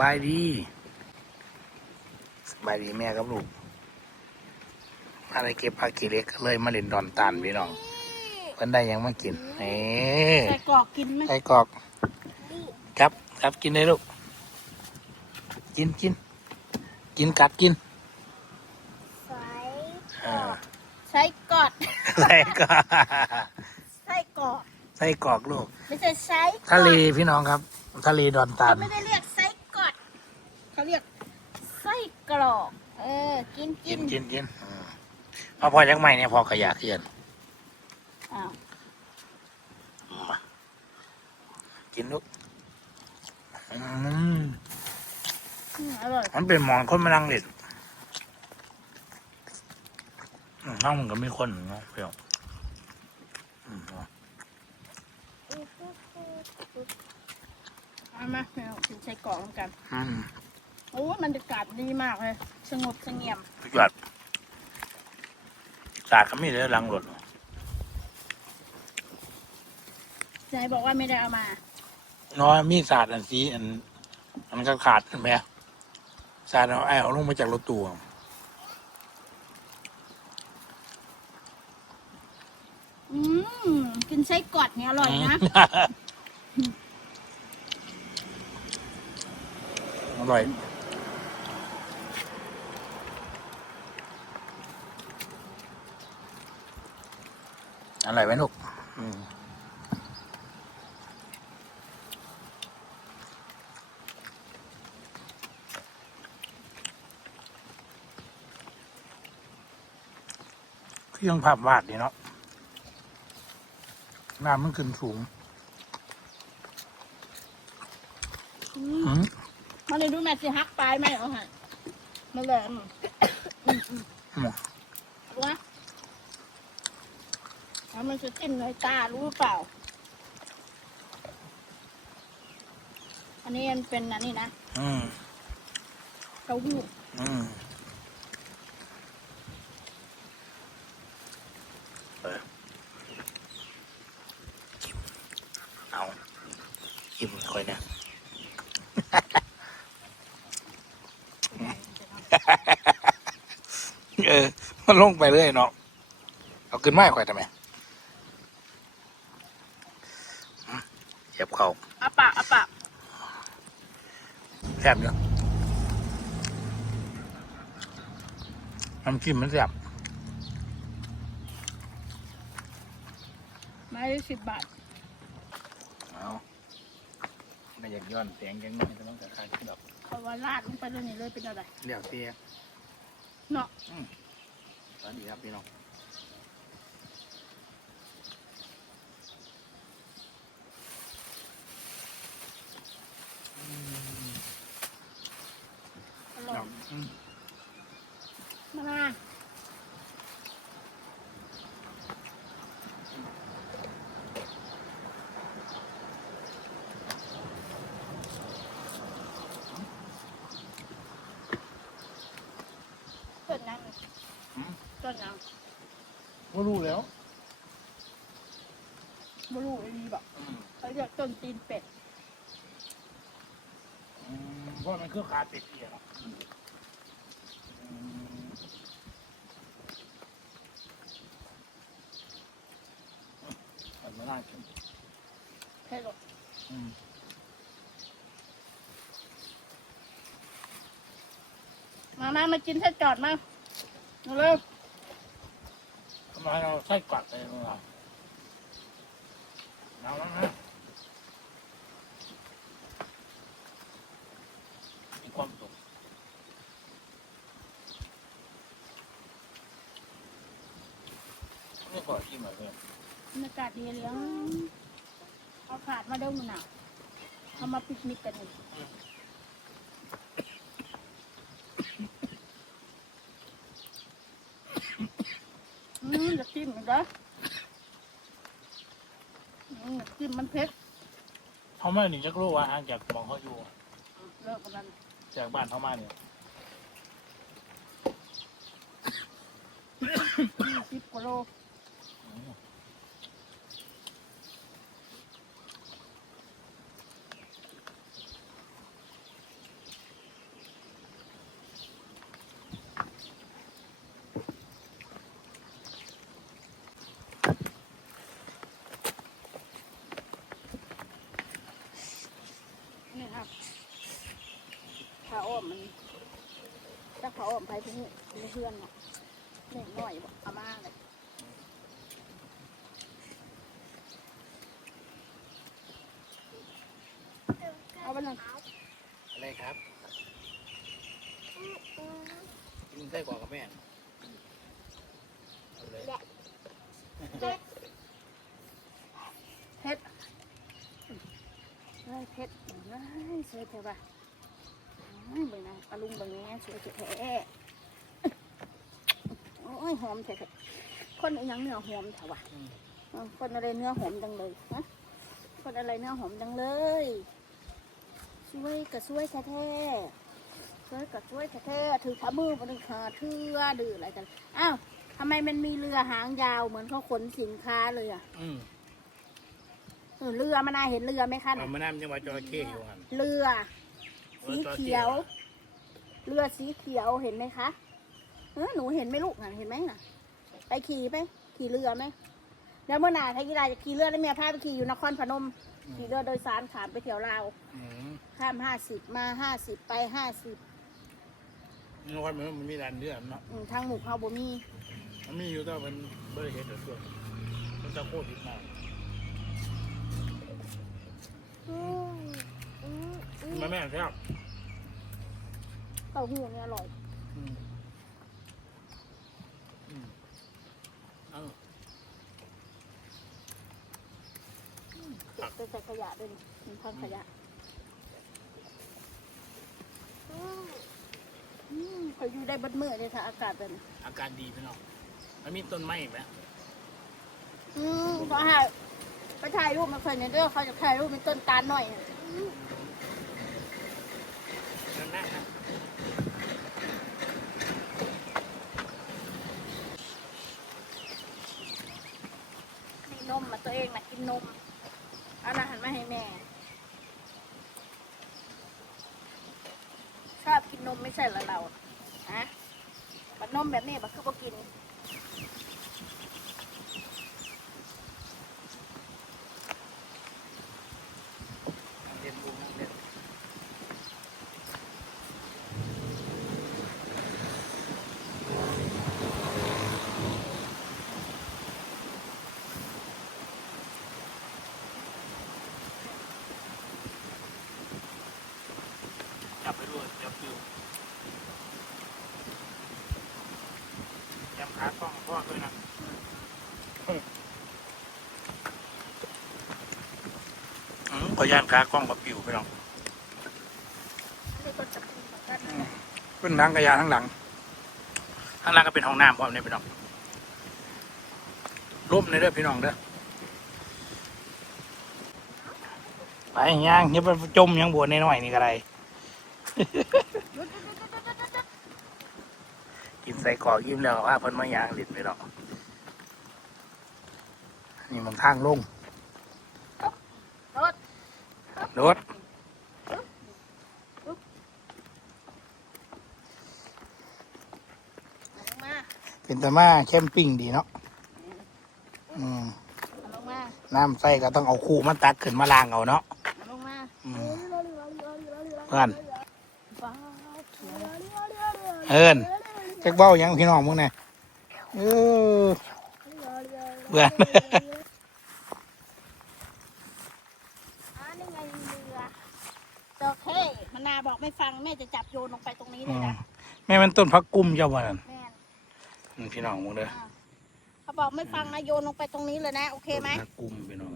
บายดี สบายดีแม่กับลูกมาอะไรเก็บผักกีเล็กก็เลยมาเล่นดอนตานพี่น้องเพิ่นได้หยังมากินเอ๊ใส่กรอกกินไหมไส้กรอก ครับครับกินได้ลูก กินกิน กินกัดกินอ่าใส่กรอกไส้กรอกใส่กรอกไส้กรอกลูก ไม่ใช่ใส่กรอกทะเลพี่น้องครับ ทะเลดอนตาเขานไม่ได้เรียกไส้กรอกเขาเรียกไส้ก รอก เออ กินกิกินนกินกินอืมพอพอยังไม่เนี่ยพอขยะเขียนอ้าวกินลูกอืมอืมอร่อยมันเป็นหมอนคนมานั่งเล่นอืมห้องมันก็มีคนเนาะเพี่อนอืมเอามาแมวกินไส้กรอกเหมือนกันอืม โอ้ยบรรยากาศดีมากเลย สงบเสงี่ยมสุดยอดสาดก็มีเลยหลังรถนายบอกว่าไม่ได้เอามาน้อยมีสาดอันสีอันอันก็ขาดใช่ไหมสาดเอาไอ้เอาลงมาจากรถตู้อืมกินไส้กรอกเนี่ยอร่อยนะ อร่อย อร่อยไหมลูกอืมเครื่องภาพวาดดีเนาะน้ำมันขึ้นสูงอืมอืมมาเลยดูแม่สิฮักปลายไหมเอาให้มาเลยอืมอืมอืมอืมรู้ไหม แล้วมันจะจิ้มในตารู้หรือเปล่า อันนี้มันเป็นอันนี้นะอืมเต้าหู้อืมเออจิ้มเอาจิ้มค่อยนะเออมันลงไปเรื่อยเนาะ เอาขึ้นมาให้ค่อยทำไมอืม เหยียบเขาอาปากอาปากแซ่บเนาะน้ำจิ้มมันแซ่บไม้ละสิบบาทเอาไม่อยากย้อนเสียงยังไงก็ต้องกระคายขึ้นดอกเขาว่าลาดลงไปเลยนี่เลยเป็นอะไรเดี๋ยวเสียเนาะสวัสดีครับพี่น้อง อร่อย อืม มามาต้นยังต้ นยังไม่รู้แล้วบลูอีนีบอกเขาเรียกต้นตีนเป็ดอืมเพราะมันคือขาติดเสียเนาะอืมมันไม่น่ากินใช่หรออืมมามามากินไส้จอดมามาเร็วทำไมเราไส้กวักเลยของเราเอาแล้วนะมีความสุขนี่ก่อนที่มาเลยบรรยากาศดีเลี้ยงเอาขาดมาเด้อมันหนาวเขามาปิกนิกกันนี่อืม จะจิ้มอีกแล้วอืมจิ้มมันเผ็ดเขาไม่หนีจากรู้ว่าห่างจากหมองเขาอยู่เลิกกันแล้วจากบ้านเขามาเนี่ยยี่สิบกว่าโล อืม ผ้าอ้อมมันจักผ้า อ้อมไปเพื่อนเพื่อนเนาะแม่งน้อยอกเอามาเลยเอาไปหน่อยอะไรครับกินไส้กรอกกับแม่เอาเลยเพชรเฮ้ยเพชรเฮ้ยสวยเถอะป่ะ เฮ้ยเบิ่งนะปลาลุงเบิ่งแง่สวยแท้โอ้ยหอมแท้ๆคนอีหยังเนื้อหอมเถอะว่ะอืมเออคนอะไรเนื้อหอมจังเลยฮะคนอะไรเนื้อหอมจังเลยช่วยกับช่วยแท้ๆช่วยกับช่วยแท้ๆถือขามือมาดึงขาเทือดื้ออะไรกันอ้าวทำไมมันมีเรือหางยาวเหมือนเขาขนสินค้าเลยอะอืมเออเรือมันน่าเห็นเรือไหมคะเอามาน้ำจังหวัดจระเข้อยู่หันเรือ สีเขียว เรือสีเขียวเห็นไหมคะเออหนูเห็นไหมลูกน่ะเห็นไหมน่ะ ไปขี่ไปขี่เรือไหมเดี๋ยวเมื่อหนาถ้ากีฬาจะขี่เรือแล้วเมียพาไปขี่อยู่นครพนม ขี่เรือโดยสารขามไปเที่ยวลาวอืมข้ามห้าสิบมาห้าสิบไปห้าสิบนครมันมันมีร้านเดือดเนาะทางหมู่เขาบ่มีมันมีอยู่แต่มันบริเหตุส่วนมันจะโคตรผิดมากมาแม่ครับเต้าหู้เนี่ยอร่อยอืมอืมเอาเก็บไปใส่ขยะด้วยนี่มันพังขยะอืมเขาอยู่ได้เบัดมือเลยถ้าอากาศแบบนี้อาการดีพี่น้องมันมีต้นไม้ไหมอืมก็ให้ไปถ่ายรูปมาเคยในเด้อเขาจะถ่ายรูปเป็นต้นตาลหน่อยนั่นนะนะ นี่น มาตัวเองนะกินนมเอาอาหารมาให้แม่ ชอบกินนมไม่ใช่เหรอเราฮะบัดนมแบบนี้บัดคือบ่กิน เรียนรู้นั่งเรียนจับไปด้วยจับฟิวจำขากล้องพ่อด้วยนะ อืมขอย่านขากล้องกับปิวไปลองนี่ก็จะกินเหมือนกันนะขึ้นทั้งกระยานทั้งหลังทั้งหลังก็เป็นห้องน้ำพร้อมเนี่ยพี่น้องร่มในเด้อพี่น้องเด้อไปย่างอย่าไปจมยังบัวในน้อยๆนี่ก็ได้กินใส่กรอกยิ้มแล้วว่าเพิ่นมาย่างลิ้นไปหรอกนี่มันทางลง รถ รถลงมาเป็นตะมาแคมปิ้งดีเนาะอืมลงมาน้ำใส่ก็ต้องเอาคู่มาตักขึ้นมาล้างเอาเนาะลงมาอืมเพื่อนว้าวเขียวเอินจักเบ้าหยังพี่น้องมึงเนี่ยเออเพื่อน อ่านี่ไงเรือจระเข้ มันนาบอกไม่ฟังแม่จะจับโยนลงไปตรงนี้เลอืยมนะแม่มันต้นพักกุ้มเจ้าวันนั้นแม่นอืมพี่น้องมึงเด้อเขาบอกไม่ฟังนะโยนลงไปตรงนี้เลยนะโอเคไหมต้นพักกุ้มพี่น้อง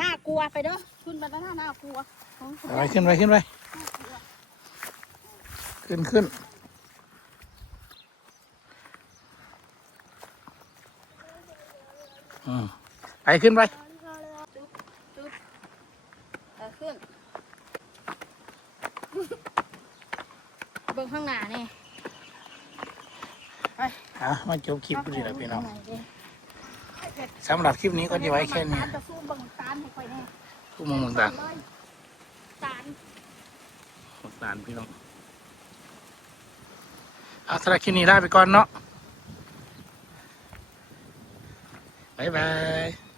น่ากลัวไปเด้อขึ้นไปแล้วน่าน่ากลัวไปขึ้นไปขึ้นไปขึ้นขึ้นอืมไปขึ้นไป เออขึ้น เบิ่งข้างหน้านี่ อะมาจบคลิปดีแล้วพี่น้องสำหรับคลิปนี้ก็จะไว้แค่นี้สู้บิ่งตาลให้ค่อยแน่ทุกมุมต่างเลยตาลๆต่านพี่น้องเอาสำหรับคลิปนี้ลาไปก่อนเนาะบ๊ายบาย